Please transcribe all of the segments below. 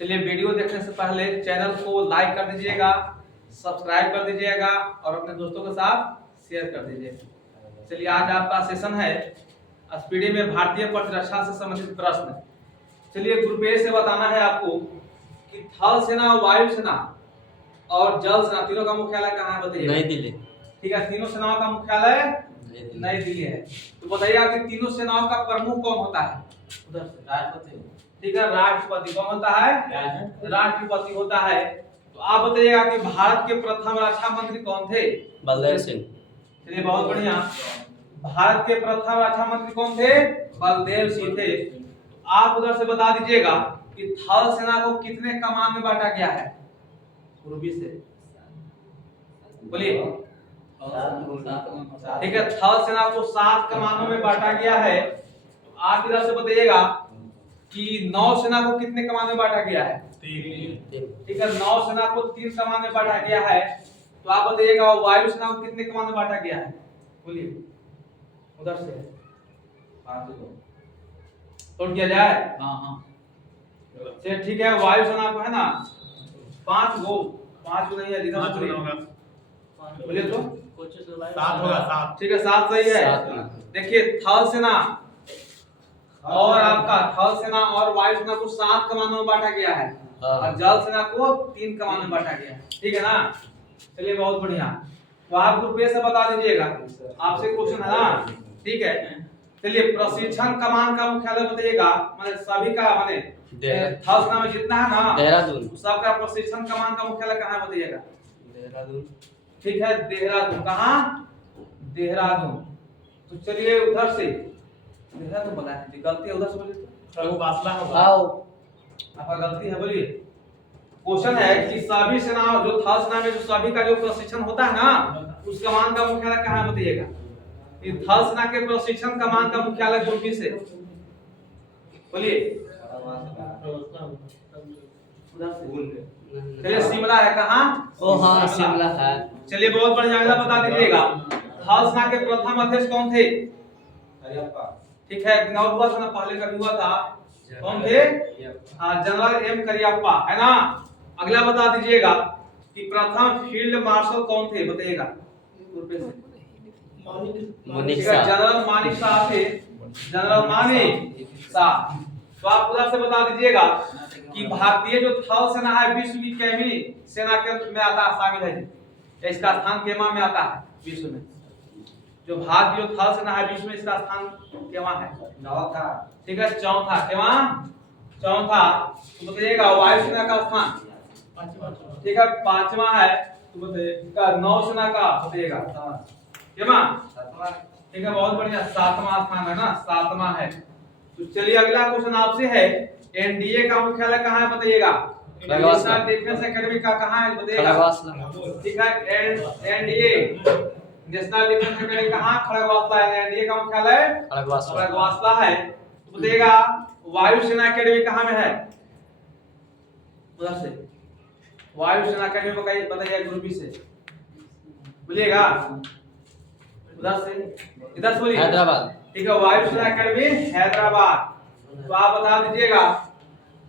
चलिए वीडियो देखने से पहले चैनल को लाइक कर दीजिएगा, सब्सक्राइब कर दीजिएगा और अपने दोस्तों के साथ शेयर कर दीजिएगा। चलिए आज आपका सेशन है स्पीडी में भारतीय प्रतिरक्षा से संबंधित प्रश्न। चलिए ग्रुप ए से बताना है आपको कि थल सेना, वायु सेना और जल सेना तीनों का मुख्यालय कहाँ है बताइए। नई दिल्ली। ठीक है, तीनों सेनाओं का मुख्यालय नई दिल्ली है। तो बताइए कि तीनों सेनाओं का प्रमुख कौन होता है? उधर से राष्ट्रपति। ठीक है, राष्ट्रपति कौन होता है? राष्ट्रपति होता है। तो आप बताइएगा कि भारत के प्रथम रक्षा मंत्री कौन थे? बलदेव सिंह। चलिए बहुत बढ़िया। भारत के प्रथम रक्षा मंत्री कौन थे? बलदेव सिंह थे। आप उधर से बता दीजिएगा कि थल सेना को कितने कमान में बांटा गया है? पूर्वी से बोलिए। ठीक है, थल सेना को 7 कमानों में बांटा गया है। तो आप इधर से बताइएगा कि नौसेना को कितने कमान में बांटा गया है? 3। ठीक है, नौसेना को 3 कमान में बांटा गया है। तो आप बताइएगा वायुसेना को कितने कमान में बांटा गया है? बोलिए उधर से। 5 तोड़ दिया जाए। हाँ। चलिए ठीक है, वायुसेना को है ना 5 गो नहीं है, इधर बोलिए तो 7 होगा। 7 ठीक है, 7 सही है। देखिए थल सेना और आपका थल सेना और वायु सेना को 7 कमानों में बांटा गया है और जल सेना को 3 कमानों में बांटा गया है। ठीक है ना? चलिए बहुत बढ़िया। तो आप ग्रुप ए से बता दीजिएगा, आपसे क्वेश्चन है ना। ठीक है, चलिए प्रशिक्षण कमान का मुख्यालय बताइएगा। माने सभी का माने थल सेना में जितना है ना देहरादून, सबका प्रशिक्षण कमान का मुख्यालय कहाँ है बताइएगा? देहरादून। ठीक है, देहरादून। कहाँ? देहरादून। तो चलिए उधर से देहरादून बोला है, गलती है उधर से बोलिए तो वासला होगा। आपका गलती है, बोलिए। क्वेश्चन है कि सभी सेना जो थल सेना में जो सभी का जो प्रशिक्षण होता है ना उस कमान का मुख्यालय कहाँ है बताइएगा? ये थल सेना के प्रशिक्षण कमान का मुख्यालय ग्रुप बी से बोलिए। चलिए शिमला है। कहाँ? ओ हाँ, शिमला है। चलिए बहुत बढ़िया, अगला बता दीजिएगा थल सेना के प्रथम अध्यक्ष कौन थे? करियप्पा। ठीक है, दिनौर हुआ था ना, पहले कभी हुआ था। कौन थे? हाँ, जनरल एम करियप्पा, है ना। अगला बता दीजिएगा कि प्रथम फील्ड मार्शल कौन थे बताइएगा? जनरल मानिक शाह थे। जनरल मानिक शाह। तो आप उधर से बता दीजिएगा कि भारतीय जो थल सेना है विश्व की केवी सेना के में आता शामिल है। इसका स्थान केमा में आता है विश्व में। जो भारतीय जो थल सेना है विश्व में इसका स्थान केमा है? चौथा। ठीक है, चौथा। केमा? चौथा। तो बताइएगा वायुसेना का स्थान? ठीक है, 5वां है। तो बताइएगा नौसेना का बताइएगा? केमा? 7वां। ठीक है, बहुत बढ़िया, 7वां स्थान है ना, 7वां है। तो चलिए अगला क्वेश्चन आपसे है एनडीए का मुख्यालय कहाँ है बताइएगा? नेशनल डिफेंस एकेडमी का कहाँ है बताइएगा? ठीक है, एनडीए नेशनल डिफेंस एकेडमी कहाँ? खड़गवासला है। एनडीए का मुख्यालय खड़गवासला है। तो बताइएगा वायुसेना एकेडमी कहाँ में है? उधर से वायुसेना एकेडमी बताइए ग्रुप बी से बोलिएगा। उधर से इधर से बोलिए। हैदराबाद। ठीक है, वायुसेना एकेडमी हैदराबाद। तो आप बता दीजिएगा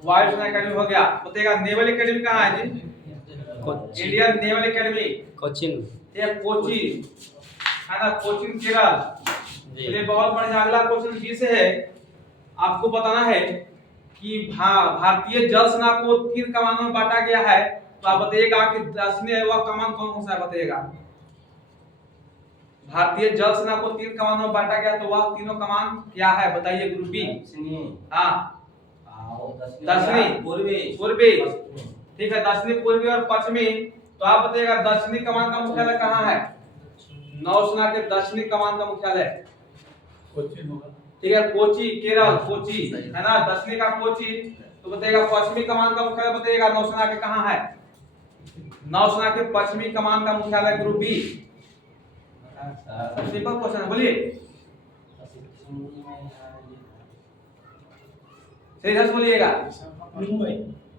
वायुसेना एकेडमी हो गया। बताइएगा नेवल एकेडमी कहाँ है जी? Indian naval academy Cochin. ये कोची है ना, कोचिन केरल। चलिए बहुत बढ़िया, अगला क्वेश्चन जी से है। आपको बताना है कि भारतीय जल सेना को 3 कमानों में बांटा गया है। तो आप बताइएगा कि 10वीं वह कमान कौन सा है बताइएगा? भारतीय जल सेना को 3 कमानों में बांटा गया, तो वह तीनों कमान क्या है बताइए ग्रुप बी? हाँ, दक्षिणी, पूर्वी। ठीक है, दक्षिणी, पूर्वी और पश्चिमी। तो आप बताइएगा दक्षिणी कमान का मुख्यालय कहाँ है? नौसेना के दक्षिणी कमान का मुख्यालय कोची होगा। ठीक है, कोची, केरल, कोची है ना, दक्षिणी का कोची। तो बताइएगा पश्चिमी कमान का मुख्यालय बताइएगा नौसेना के कहाँ है? नौसेना के पश्चिमी कमान का मुख्यालय ग्रुप बी। सिंपल क्वेश्चन है, बोलिए। सही है, बोलिएगा। मुंबई।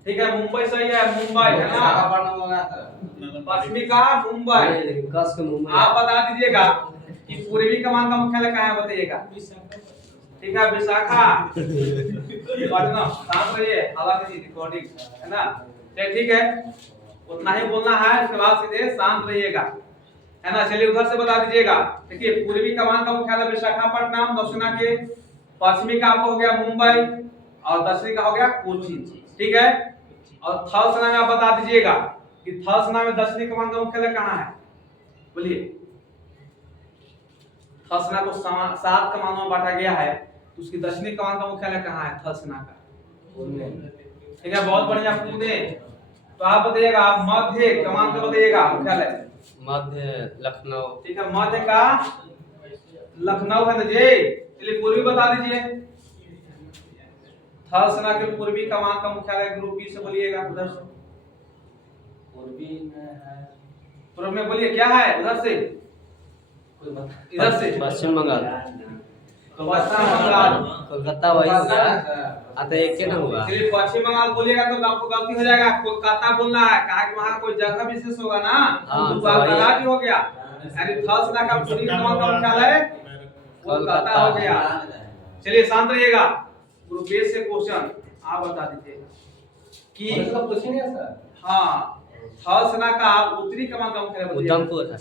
ठीक है, मुंबई सही है, मुंबई है ना, पश्चिमी का मुंबई। आप बता दीजिएगा कि पूर्वी कमान का मुख्यालय कहाँ है बताइएगा? ठीक है विशाखा पटना शांत रहिए, हालांकि रिकॉर्डिंग है ना, ठीक है उतना ही बोलना है, उसके बाद सीधे शांत रहिएगा, है ना। चलिए उधर से बता दीजिएगा। देखिए पूर्वी कमान का मुख्यालय विशाखापट्टनम, नौसेना के पश्चिमी का आपको हो गया मुंबई और दक्षिणी का हो गया कोची, ठीक है। और थल सेना में आप बता दीजिएगा कि थल सेना में दक्षिणी कमान का मुख्यालय कहाँ है, बोलिए। थल सेना को 7 कमानों में बांटा गया है, तो उसकी दक्षिणी कमान का मुख्यालय कहाँ है थल सेना का, ठीक है बहुत बढ़िया पुणे। तो आप बताइएगा, आप मध्य कमान का बताइएगा मुख्यालय, मध्य लखनऊ, ठीक है मध्य का लखनऊ है ना जी। चलिए पूर्वी बता दीजिए, थल सेना के पूर्वी कमान का मुख्यालय ग्रुप बी से बोलिएगा, उधर से पूर्वी में है, पूर्व में बोलिए क्या है, उधर से इधर से पश्चिम बंगाल, पश्चिम बंगाल, कोलकाता वही होगा, आता एक के ना होगा। चलिए पश्चिम बंगाल बोलिएगा तो आपको गलती हो जाएगा, कोलकाता बोलना है, कहा कि वहाँ कोई जगह विशेष होगा ना, तो आपका राज्य हो गया, यानी थल सेना का पूर्वी कमान का मुख्यालय कोलकाता हो गया। चलिए शांत रहिएगा, ग्रुप ए से क्वेश्चन आप बता दीजिएगा कि पूछेंगे सर। हाँ थल सेना का उत्तरी कमान का मुख्यालय बताइए। उधमपुर है,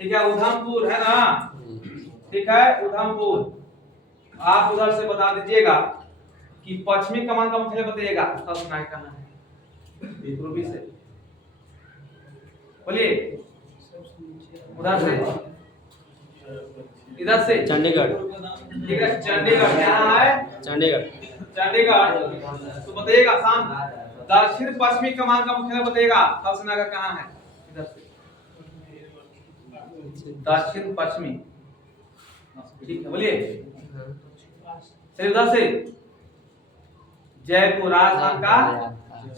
ठीक है उधमपुर है ना, ठीक है उधमपुर। आप उधर से बता दीजिएगा कि पश्चिमी कमान का मुख्यालय बताइएगा थल सेना कहाँ है, पूर्वी से बोलिए, उधर से इधर से चंडीगढ़, ठीक है चंडीगढ़ कहाँ है, चंडीगढ़, चंडीगढ़। तो बताइएगा शांत, दक्षिण पश्चिमी कमान का मुख्यालय बताइएगा थल सेना का कहाँ है, इधर से दक्षिण पश्चिमी, ठीक है बोलिए। चलिए उधर से जयपुर, राजस्थान का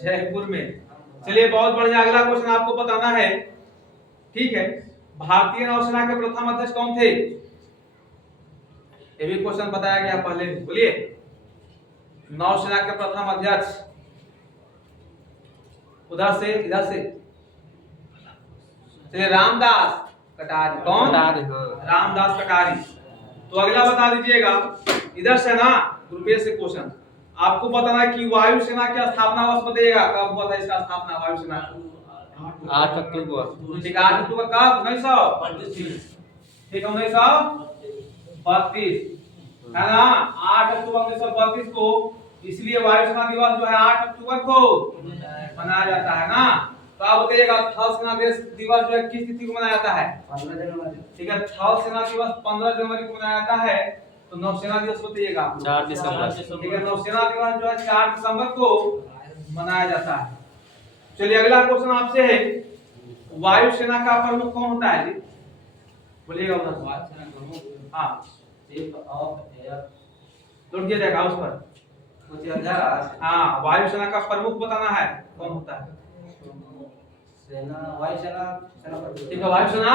जयपुर में। चलिए बहुत बढ़िया, अगला क्वेश्चन आपको बताना है, ठीक है। भारतीय नौसेना के प्रथम अध्यक्ष कौन थे, ये भी क्वेश्चन बताया गया पहले, बोलिए। नौसेना के प्रथम अध्यक्ष, उधर से इधर से चलिए रामदास कटारी, कौन, रामदास कटारी। तो अगला बता दीजिएगा, इधर से ना ग्रुप ए से क्वेश्चन आपको बताना है कि वायुसेना की स्थापना वर्ष बताइएगा, कब हुआ था इसका स्थापना वायुसेना, 8 अक्टूबर, ठीक है 8 अक्टूबर कब, 1932, ठीक है 1932 है ना, 8 अक्टूबर 1932 को, इसलिए वायुसेना दिवस जो है 8 अक्टूबर को मनाया जाता है ना। तो आप बताइएगा थल सेना दिवस जो है किस तिथि को मनाया जाता है, 15 जनवरी, ठीक है थल सेना दिवस 15 जनवरी को मनाया जाता है। तो नौसेना दिवस बताइएगा 4 दिसंबर, ठीक है नौसेना दिवस जो है 4 दिसंबर को मनाया जाता है। चलिए अगला क्वेश्चन आपसे है, वायुसेना का प्रमुख कौन होता है जी, बोलिएगा उधर, वायुसेना प्रमुख, हाँ चीफ ऑफ एयर, लौट के देखा उस पर, कुछ अध्यक्ष, हाँ वायुसेना का प्रमुख बताना है कौन होता है, सेना, वायुसेना सेनापति, ठीक है वायुसेना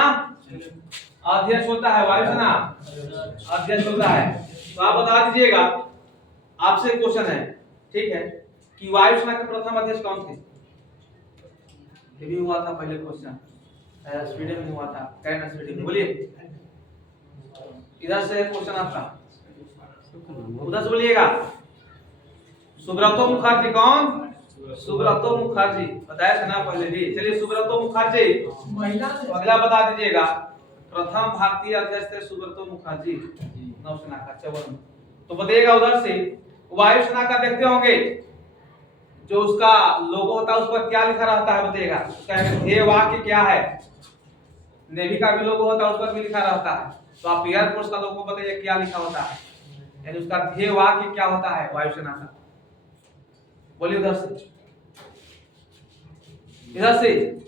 अध्यक्ष होता है, वायुसेना अध्यक्ष होता है। तो आप बता दीजिएगा, आपसे क्वेश्चन है, ठीक है, कि वायुसेना के प्रथम अध्यक्ष कौन थे, ये भी हुआ था पहले क्वेश्चन, स्वीडन में हुआ था, कैन स्वीडन में, बोलिए। इधर से क्वेश्चन आपका, उधर से बोलिएगा, सुब्रतो मुखर्जी, कौन, सुब्रतो मुखर्जी, बताया था ना पहले भी। चलिए सुब्रतो मुखर्जी, तो अगला बता दीजिएगा, प्रथम भारतीय अध्यक्ष थे सुब्रतो मुखर्जी नौसेना का, 54। तो बताइएगा उधर से, वायुसेना का देखते होंगे जो उसका लोगो होता है उस पर क्या लिखा रहता है, बताइएगा उसका ध्येय वाक्य क्या है, नेवी का भी लोगो होता है उस पर भी लिखा रहता है। तो आप एयरफोर्स का लोगो बताइए क्या लिखा होता है, यानी उसका ध्येय वाक्य क्या होता है वायुसेना का, बोलिए उधर से, इधर से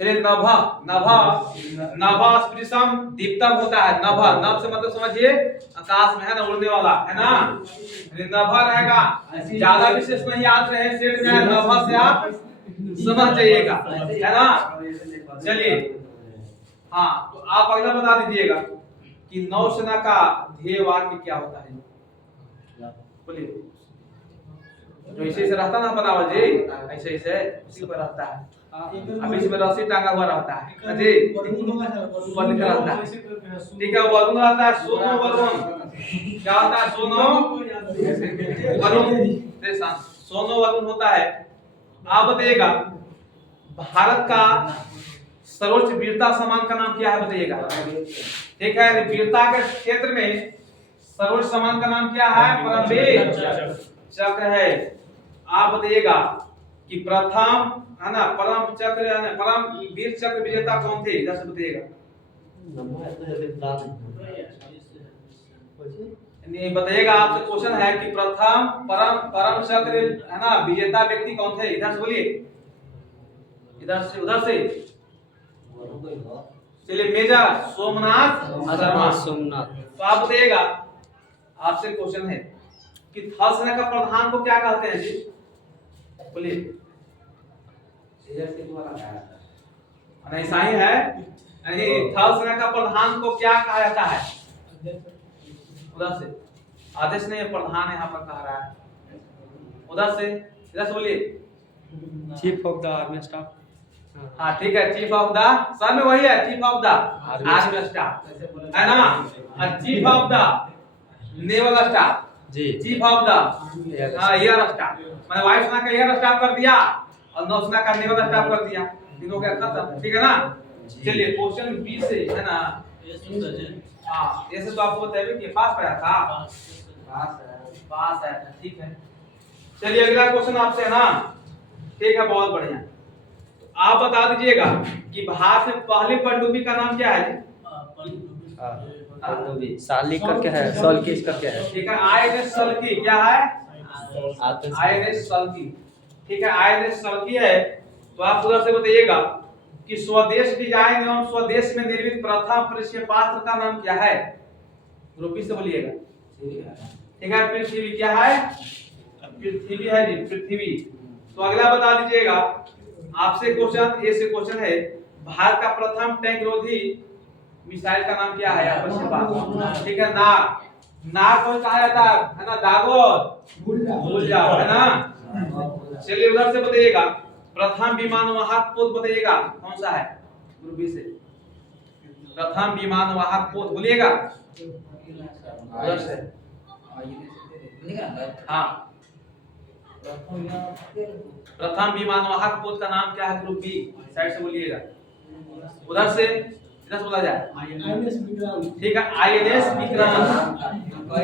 चलिए। नभा, नभा, नभा स्पृशम दीप्तम होता है, नभा, नभ से मतलब समझिए आकाश में है ना, उड़ने वाला है ना, नभा रहेगा, ज्यादा विशेष नहीं याद रहे, सेट में नभा से आप समझ जाइएगा, है ना। चलिए हाँ, तो आप अगला बता दीजिएगा कि नौसेना का ध्येय वाक्य क्या होता है, बोलिए। जो ऐसे ऐसे रहता ना बनावल जी, ऐसे ऐसे उसी पर रहता है। अब इसमें रस्सी टांगा हुआ रहता है जी, ऊपर लिखा रहता है। ठीक है, वरुण रहता है, सोनो वरुण क्या होता है? सोनो वरुण, सोनो वरुण होता है। आप बताइएगा भारत का सर्वोच्च वीरता सम्मान का नाम क्या है? बताइएगा। ठीक है, वीरता के क्षेत्र में सर्वोच्च सम्मान का नाम क्या है? परमवीर चक्र है। आप बताइएगा कि प्रथम है ना परम चक्र है ना परम वीर चक्र विजेता कौन थे? इधर से बताइएगा। नहीं बताइएगा, आपसे क्वेश्चन है कि प्रथम परम चक्र है ना विजेता व्यक्ति कौन थे? इधर से बोलिए, इधर से उधर से। चलिए, मेजर सोमनाथ शर्मा। सोमनाथ। तो आप बताइएगा, आपसे क्वेश्चन है कि थल सेना का प्रधान को क्या कहते हैं जी? बोलिए। ऐसा ही है, यानी थल सेना का प्रधान को क्या कहा जाता है? उधर से आदेश नहीं है, प्रधान यहाँ पर कह रहा है। उधर से, इधर से बोलिए। Chief of the army staff. हाँ ठीक है, चीफ ऑफ द, सर में वही है, chief of the army staff है ना, और chief of the naval staff जी, chief of the air staff. मैंने वायुसेना का एयर स्टाफ कर दिया और नौसेना का नेवल स्टाफ कर दिया, तीनों का खत्म। ठीक है ना। चलिए क्वेश्चन बी से है ना। हाँ, ऐसे तो आपको बताया कि पास पाया था, पास है, ठीक है। चलिए अगला क्वेश्चन आपसे है ना। ठीक है, बहुत बढ़िया। तो आप बता दीजिएगा कि भारत में पहली पनडुब्बी का नाम क्या है? पनडुब्बी साली करके है, सॉल्किस करके है। ठीक है, आईएनएस सल्की क्या है? आईएनएस सल्की। ठीक है, आईएनएस सल्की है। तो आप उधर से बताइएगा कि स्वदेश डिजाइन एवं स्वदेश में निर्मित प्रथम प्रक्षेपास्त्र का नाम क्या है? ग्रुप से बोलिएगा। ठीक है, पृथ्वी क्या है? पृथ्वी है जी, पृथ्वी। तो अगला बता दीजिएगा, आपसे क्वेश्चन ए से क्वेश्चन है, भारत का प्रथम टैंक रोधी मिसाइल का नाम क्या है? प्रक्षेपास्त्र। ठीक है, नाग को कहा जाता है ना, दागोर भूल जाओ है ना। चलिए उधर से बताइएगा, प्रथम विमानवाहक पोत बताइएगा कौन सा है? ग्रुप बी से प्रथम विमानवाहक पोत बोलिएगा उधर से। हाँ, प्रथम विमानवाहक पोत का नाम क्या है? ग्रुप बी साइड से बोलिएगा, उधर से, इधर से बोला जाए। ठीक है, आईएनएस विक्रांत।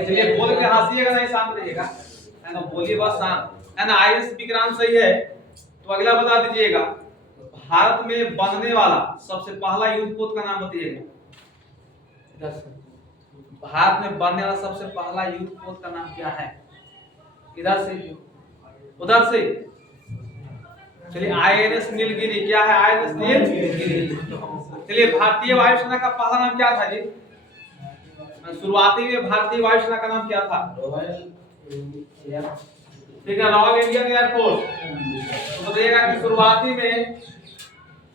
चलिए बोल के हंसिएगा नहीं, शांत रहिएगा है ना, बोलिए बस शांत है ना। आईएनएस विक्रांत सही है। तो अगला बता दीजिएगा, भारत में बनने वाला सबसे पहला युद्ध पोत का नाम बताइएगा। इधर से, भारत में बनने वाला सबसे पहला युद्ध पोत का नाम क्या है? इधर से, उधर से। चलिए, आईएनएस नीलगिरी क्या है? आईएनएस नीलगिरी। चलिए, भारतीय वायुसेना का पहला नाम क्या था जी? शुरुआती में भारतीय वायुसेना का नाम क्या था? ठीक है, रॉयल इंडियन एयरफोर्स। तो बताइएगा कि शुरुआती में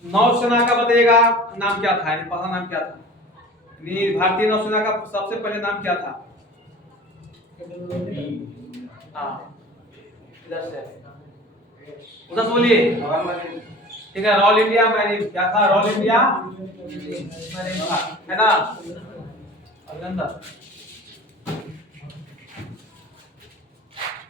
नौसेना का बताइएगा नाम क्या था? यानी पहला नाम क्या था? भारतीय नौसेना का सबसे पहले नाम क्या था? हाँ, इधर से, उधर से बोलिए। ठीक है, रॉयल इंडिया मैरीन क्या था? रॉयल इंडिया मैरीन था है ना। अभिनंदन।